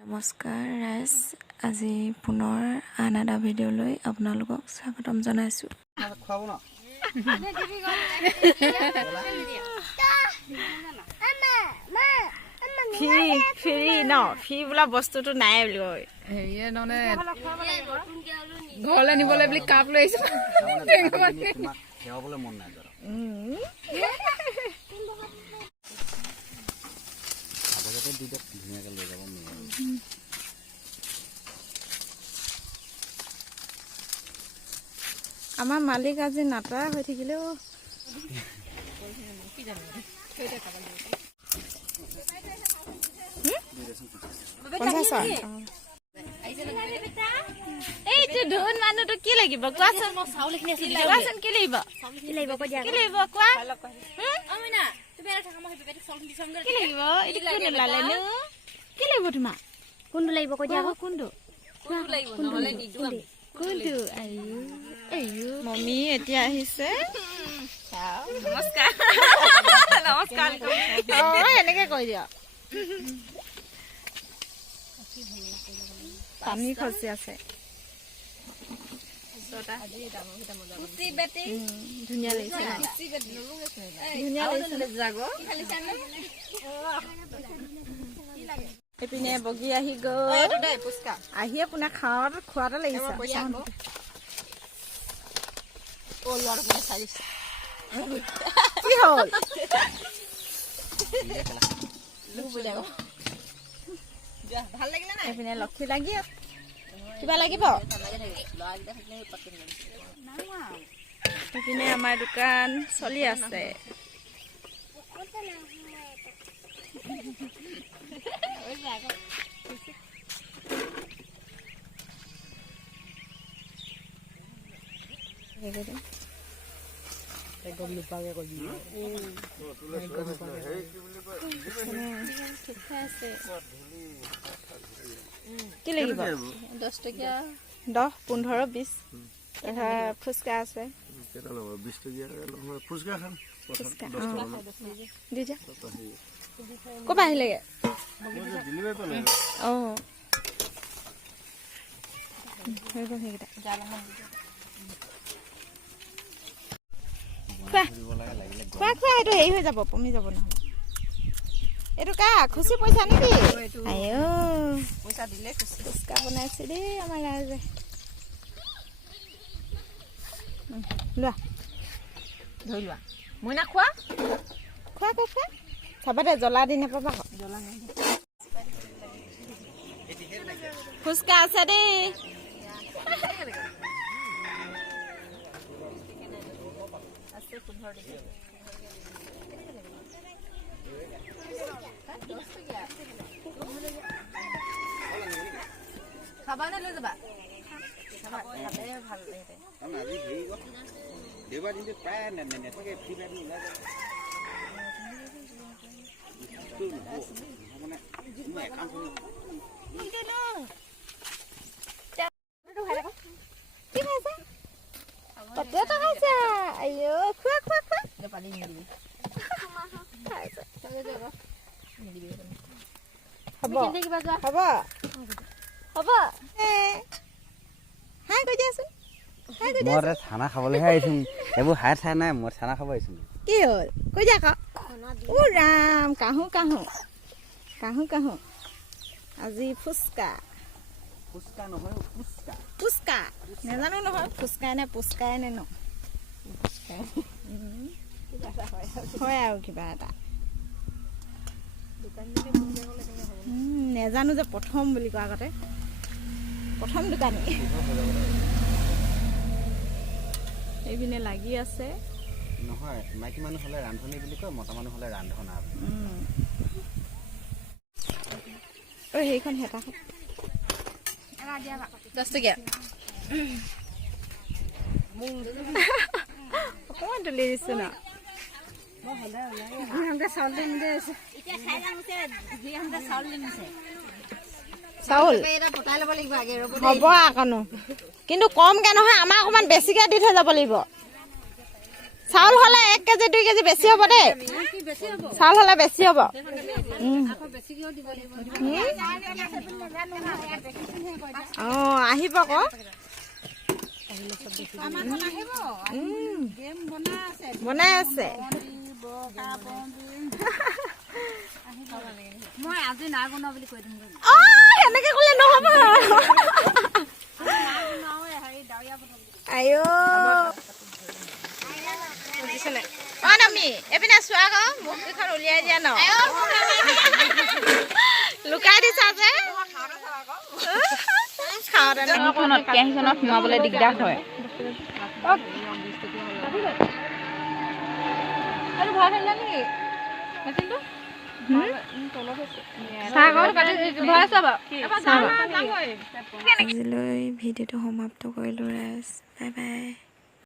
নমস্কাৰ ৰাইজ, আজি পুনৰ আন এটা ভিডিঅ'লৈ আপোনালোকক স্বাগতম জনাইছোঁ। ফ্ৰী ন ফ্ৰী বোলা বস্তুটো নাই বুলি কয় হেৰিয়ে মানে ঘৰলৈ নিবলৈ বুলি কাপ লৈ আহিছো। আমাৰ মালিক আজি নাটা হৈ থাকিলেও এইটো ধুন মানুহটো কি লাগিব কোৱাচোন? কোৱাচোন কি লাগিব? কি লাগিব কোৱা? কি লাগিব? এইটো কোন ওলালেনো? কি লাগিব তোমাক? কোনটো লাগিব কৈ দিয়া। কোনটো? কোনটো? মমি এতিয়া আহিছে। নমস্কাৰ। এনেকে কৈ দিয়। পানী খচি আছে। ধুনীয়া লাগিছে। এইপিনে বগী আহি গ'ল। আহি আপোনাৰ খোৱাতে লাগিছে। কি হ'ল? এইপিনে লক্ষী লাগি কিবা লাগিব? এইপিনে আমাৰ দোকান চলি আছে। কি লাগিব? 10 টকীয়া 10, 15, 20 ফুচকা আছে। ক'ৰপৰা আহিলেগে? অঁ খোৱা এইটো হেৰি হৈ যাব, পমি যাব নহ'লে। এইটো কা খুচি পইচা নেকি? আইও পইচা দিলে ফুচকা বনাইছে দেই আমাৰ ৰাইজে। লোৱা ধৰি লোৱা। মই না খোৱা চাবা দে, জ্বলা দি নাপাবা। ফুচকা আছে দেই। খাবা নে লৈ যাবা? মই খানা খাবলৈহে আহিছো। এইবোৰ হাই ঠাই নাই, মই খানা খাব আহিছো। কি হ'ল কৈ দিয়া আকৌ? ৰাম কাহো আজি ফুচকা নহয় ফুচকা নেজানো নহয়, ফুচকাই নে পুচকাই নে ন হয় আৰু কিবা এটা নেজানো যে। প্ৰথম বুলি কোৱা আগতে প্ৰথম দোকানী। এইপিনে লাগি আছে নহয়, মাইকী মানুহ হ'লে ৰান্ধনি বুলি কয়, মতা মানুহ হ'লে ৰান্ধনা। সেইখন হেতা 10 টকীয়া অকণমান তুলি দিছো ন। চাউল হ'ব আকনো, কিন্তু কমকে নহয়, আমাক অকণমান বেছিকে দি থৈ যাব লাগিব। চাউল হ'লে 1 কেজি 2 কেজি বেছি হ'ব দেই চাউল হ'লে বেছি হ'ব আহিব আকৌ বনাই আছে মই আজি নাই বনোৱা বুলি কৈ দিম এনেকে ক'লে নহ'ব আইও নামি এইপিনে চোৱা আকৌ মুখকেইখন উলিয়াই দিয়া ন লুকাই দিছা যে কেৰাহীখনত সোমাবলৈ দিগদাৰ হয় আজিলৈ ভিডিঅ'টো সমাপ্ত কৰিলোঁ ৰাইজ বাই বাই